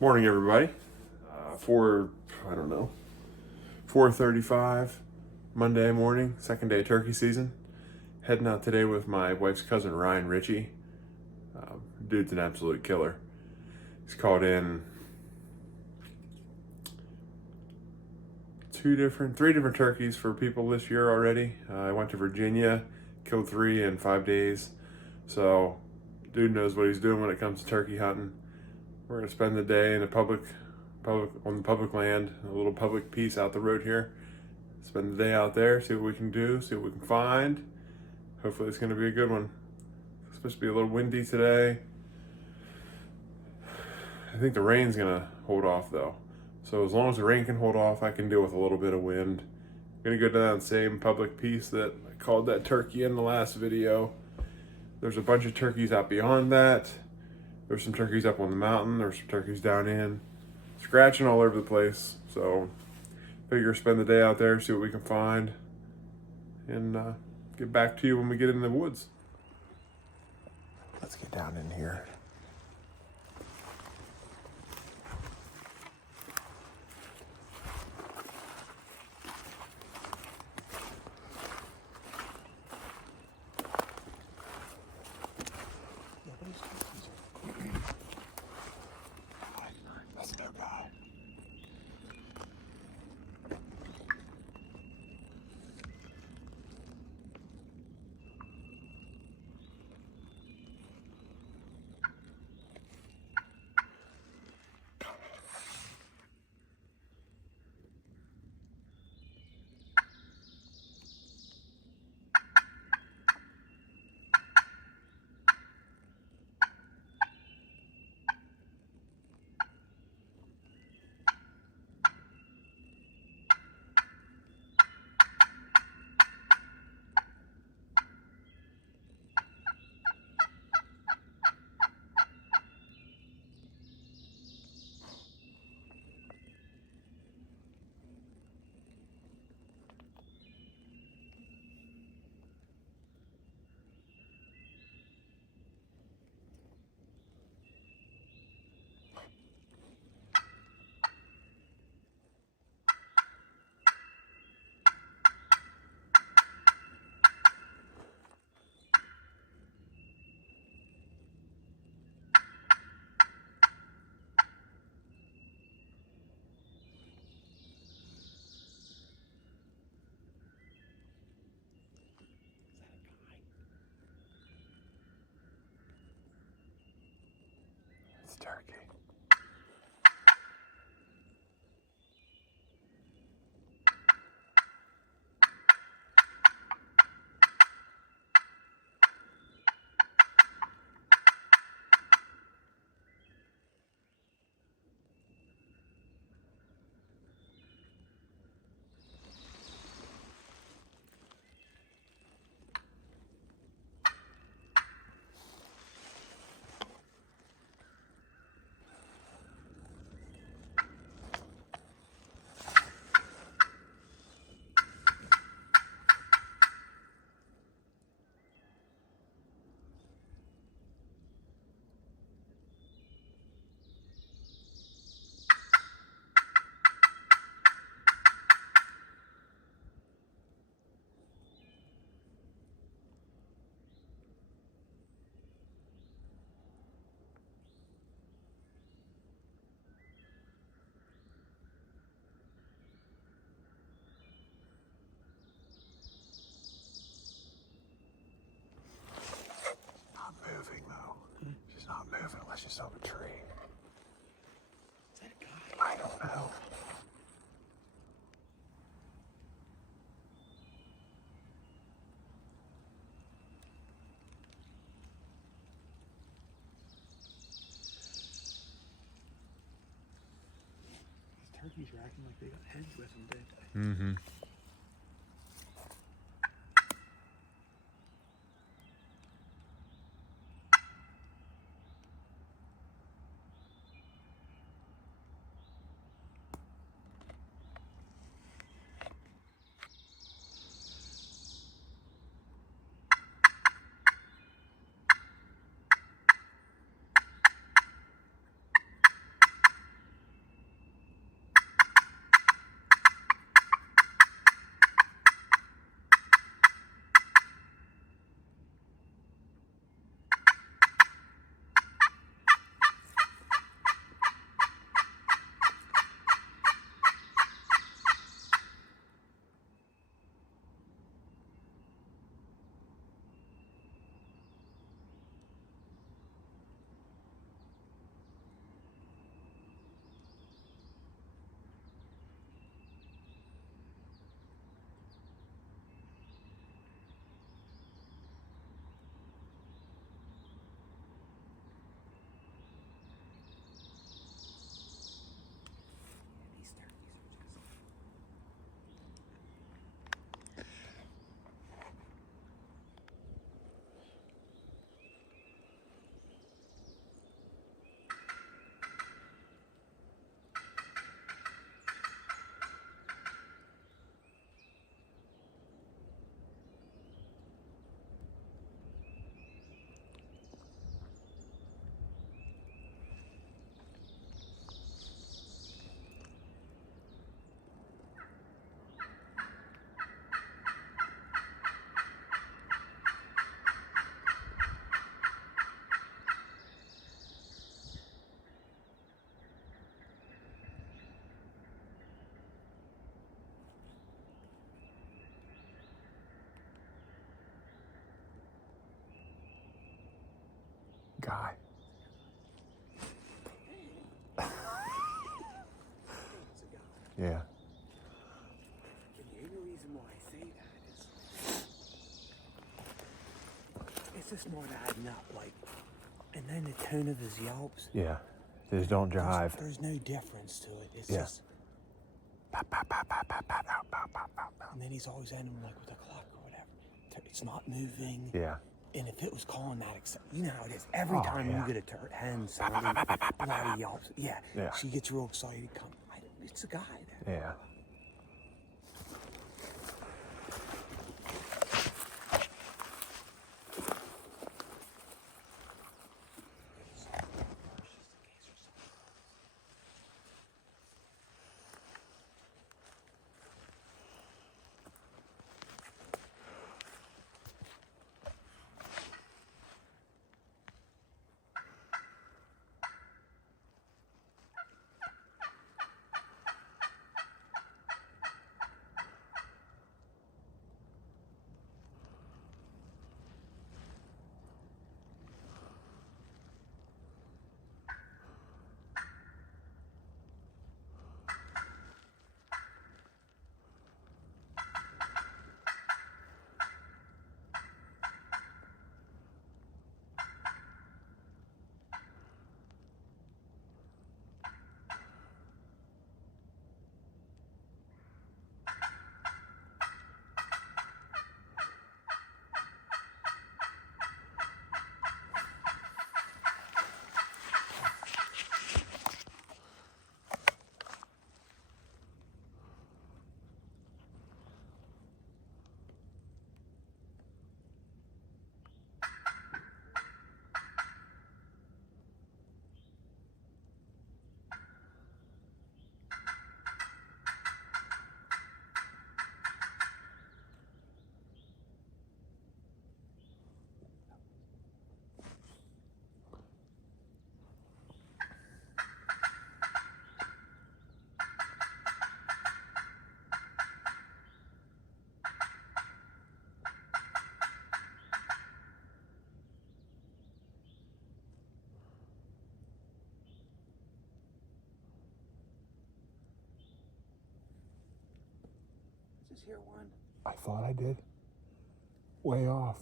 Morning, everybody. I don't know, 4:35 Monday morning, second day of turkey season. Heading out today with my wife's cousin Ryan Ritchie. Dude's an absolute killer. He's called in three different turkeys for people this year already. I went to Virginia, killed 3 in 5 days. So, dude knows what he's doing when it comes to turkey hunting. We're gonna spend the day in on the public land, a little public piece out the road here. Spend the day out there, see what we can do, see what we can find. Hopefully, it's going to be a good one. It's supposed to be a little windy today. I think the rain's going to hold off though. So as long as the rain can hold off, I can deal with a little bit of wind. I'm going to go to that same public piece that I called that turkey in the last video. There's a bunch of turkeys out beyond that. There's some turkeys up on the mountain. There's some turkeys down in. Scratching all over the place. So figure spend the day out there, see what we can find, and get back to you when we get in the woods. Let's get down in here. That's no guy. It's turkey. Not moving though. She's not moving unless she's up a tree. Is that a guy? I don't know. These turkeys are acting like they got heads with them, didn't they? Mm-hmm. guy. It's a guy. Yeah. And the only reason why I say that is it's just not adding up. Like, and then the tone of his yelps. Yeah. They just don't jive. There's no difference to it. It's Yeah. just. And then he's always ending like with a cluck or whatever. It's not moving. Yeah. And if it was calling that, you know how it is. Every Oh, time yeah. you get a hen sounding a lot of yelps. Yeah. Yeah. She gets real excited. It's a guy there. Yeah. Just hear one. I thought I did. Way off.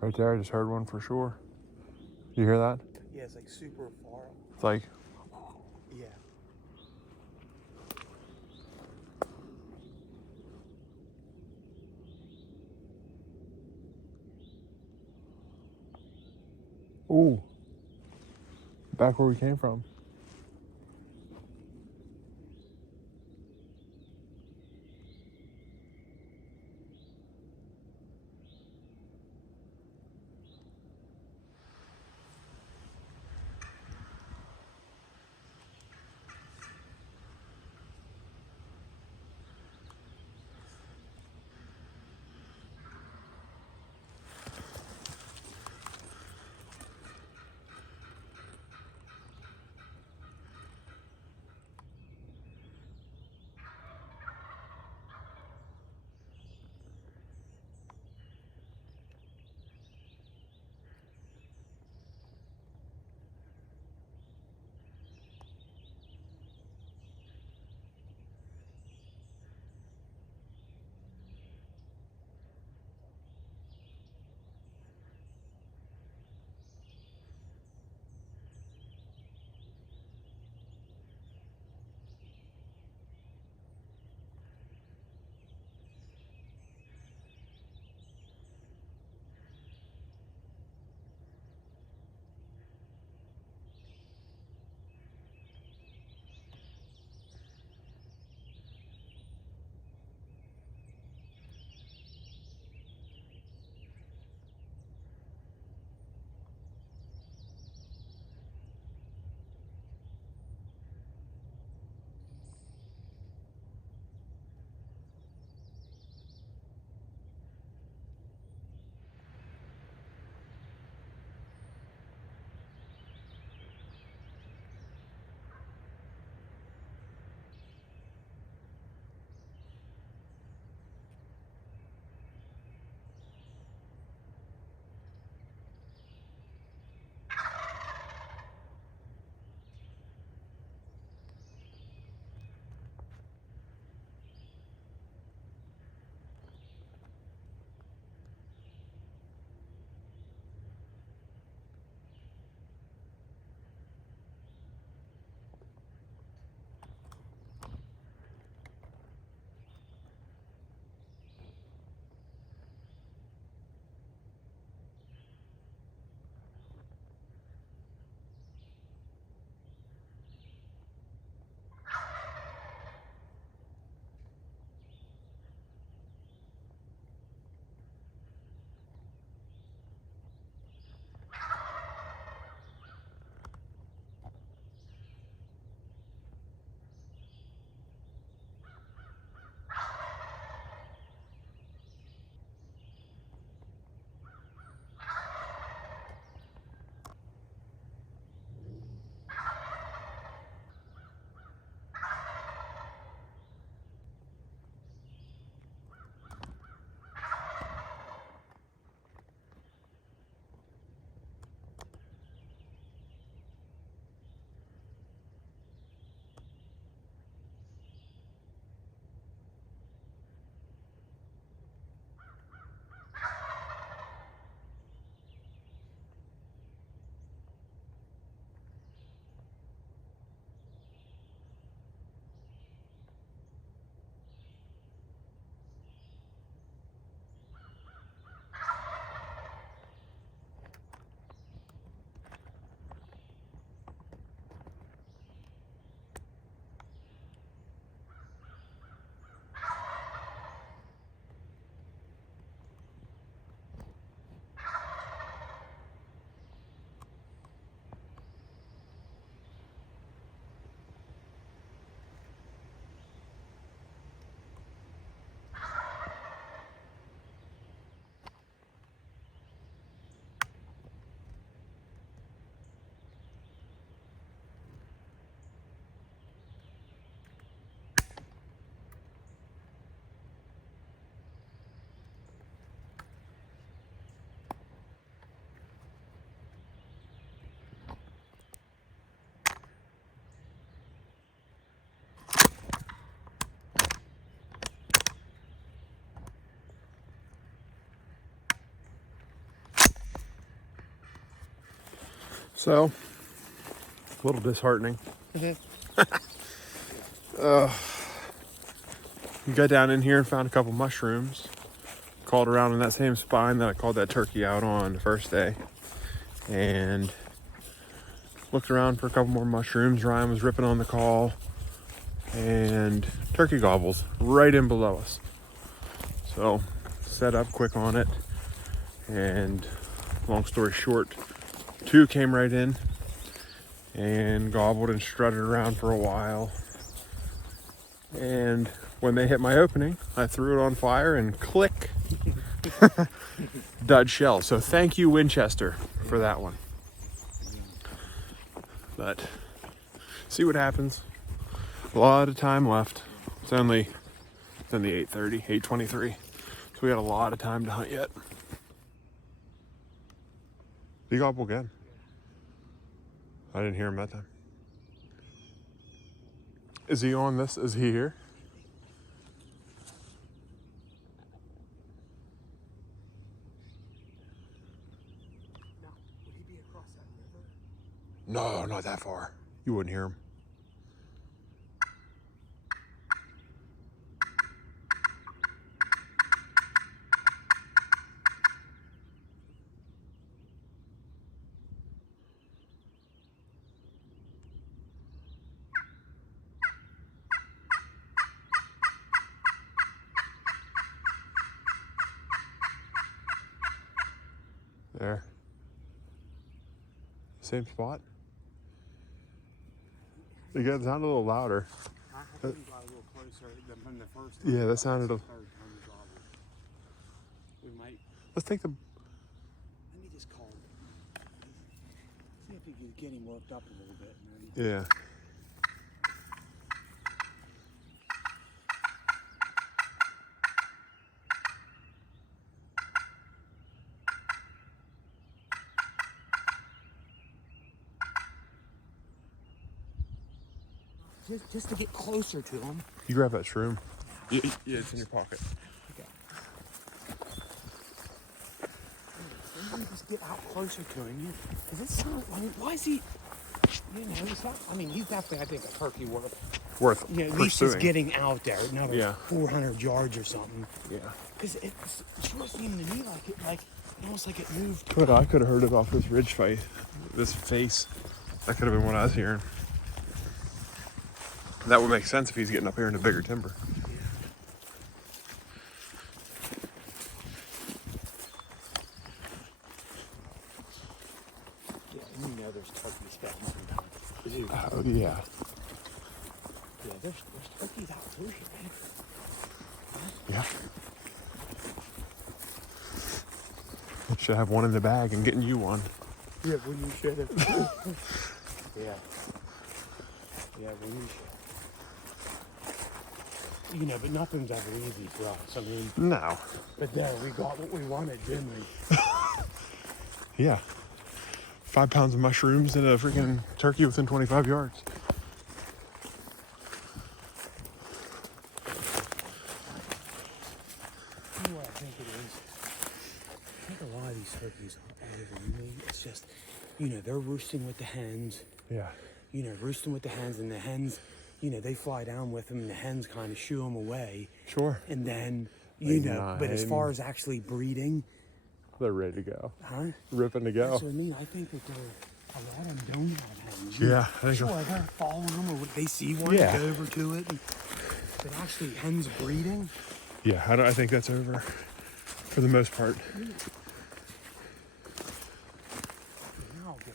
Right there, I just heard one for sure. You hear that? Yeah, it's like super far. It's like, Yeah. ooh, back where we came from. So, a little disheartening. Got down in here and found a couple mushrooms. Called around in that same spine that I called that turkey out on the first day. And looked around for a couple more mushrooms. Ryan was ripping on the call. And turkey gobbles right in below us. So, set up quick on it. And long story short, 2 came right in and gobbled and strutted around for a while. And when they hit my opening, I threw it on fire and click, dud shell. So thank you, Winchester, for that one. But see what happens. A lot of time left. It's only 8:30, 8:23. So we got a lot of time to hunt yet. He gobble again. I didn't hear him that time. Is he on this? Is he here? No, would he be across that river? No, not that far. You wouldn't hear him. There. Same spot? You got it sound a little louder. I think he got a little closer than from the first time. Yeah, that sounded a... Third time he gobbled. We might. Let's take the... Let me just call him. See if we can get him worked up a little bit. And then... Yeah. Just to get closer to him. You grab that shroom. Yeah, it's in your pocket. Okay. Maybe just get out closer to him. Does it sound? I mean, why is he? You know, he's not, I mean, he's definitely, I think, a turkey worth. Worth You know, at least pursuing. it's getting out there, another 400 yards or something. Yeah. Because it sure seemed to me like it, almost like it moved. But I could have heard it off this ridge fight, this face. That could have been what I was hearing. That would make sense if he's getting up here into bigger timber. Yeah, and you know there's turkeys down sometimes. Oh, yeah. Yeah, there's turkeys out through here, man. Yeah. Should have one in the bag and getting you one. Yeah, when you should have. Yeah. Yeah, when you should. You know, but nothing's ever easy for us. I mean, No. but there, we got what we wanted, didn't we? Yeah. 5 pounds of mushrooms and a freaking turkey within 25 yards. You know what I think it is? I think a lot of these turkeys are over me. It's just, you know, they're roosting with the hens. Yeah. You know, roosting with the hens, and the hens, you know, they fly down with them, and the hens kind of shoo them away. Sure. And then, you Like know, but as far as actually breeding, They're ready to go. huh? Ripping to go. That's what I mean. I think that a lot of them don't have hens. Yeah, I think Sure, so. they're following them, or they see one, Yeah. go over to it. But actually, hens breeding, Yeah, I think that's over for the most part. now I'll give it.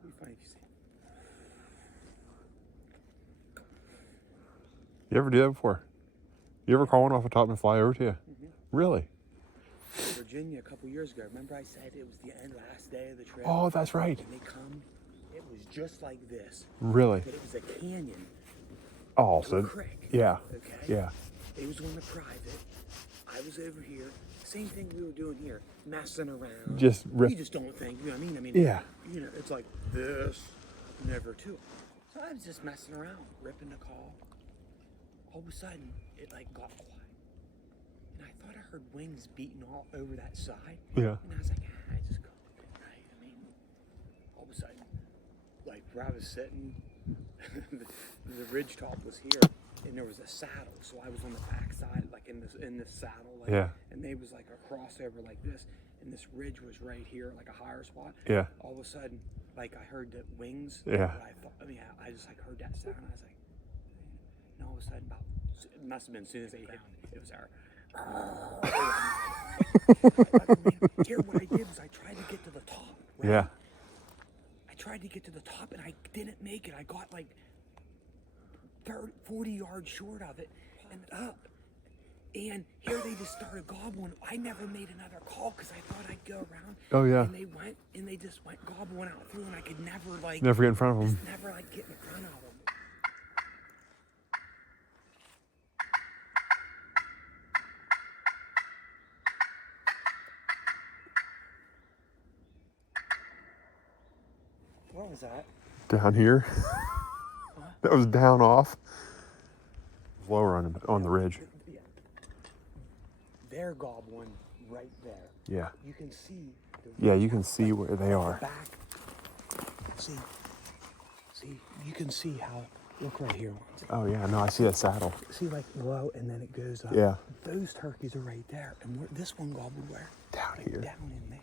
It'd be funny if you see. You ever do that before? You ever call one off the top and fly over to you? Really? Virginia a couple years ago. Remember I said it was the last day of the trail? Oh, that's right. And they come, it was just like this, Really? but it was a canyon, Oh, a so creek. yeah, Okay? yeah, They was on the private. I was over here. Same thing we were doing here, messing around. Just rip. You just don't think, you know what I mean? I mean, Yeah. you know, it's like this, never two. So I was just messing around, ripping the call. All of a sudden, it like got quiet. And I thought I heard wings beating all over that side. Yeah. And I was like, I just call. like where I was sitting, the ridge top was here, and there was a saddle. So I was on the back side, like in this saddle, like, Yeah. and they was like a crossover like this, and this ridge was right here, like a higher spot. Yeah. All of a sudden, like I heard the wings. Yeah. I just like heard that sound. And I was like, and all of a sudden, it must have been as soon as they hit down, it was our. Here, what I did was I tried to get to the top. Right? Yeah. I tried to get to the top and I didn't make it. I got like 40 yards short of it and up. And here they just started gobbling. I never made another call because I thought I'd go around. Oh, yeah. And they just went gobbling out through, and I could never like Never get in front of them. never like get in front of them. What was that? Down here. That was down off. Lower on the ridge. Yeah. They're gobbling right there. Yeah. You can see. Yeah, you can see where they are. Back. See, you can see how. Look right here. Oh yeah, no, I see that saddle. See, like low, and then it goes up. Yeah. Those turkeys are right there, and this one gobbled where? Down here. Down in there.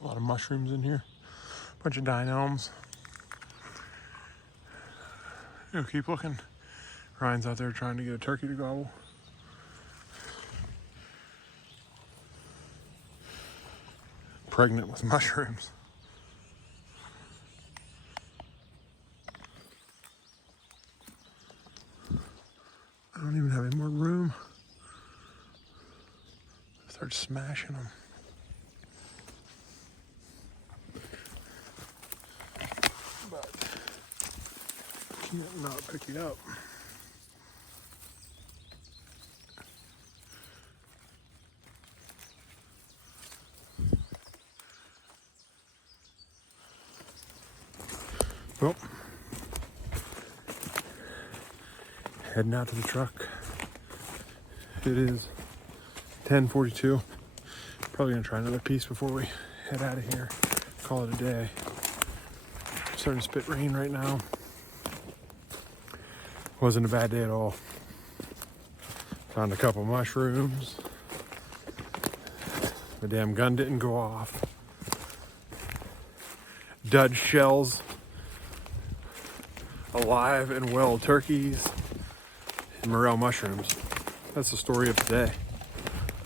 A lot of mushrooms in here. Bunch of dine elms. Keep looking. Ryan's out there trying to get a turkey to gobble. Pregnant with mushrooms. I don't even have any more room. Start smashing them. But can't not pick it up. Well, heading out to the truck. It is 10:42. Probably gonna try another piece before we head out of here. Call it a day. Starting to spit rain right now. Wasn't a bad day at all. Found a couple mushrooms. My damn gun didn't go off. Dud shells. Alive and well turkeys. And morel mushrooms. That's the story of today.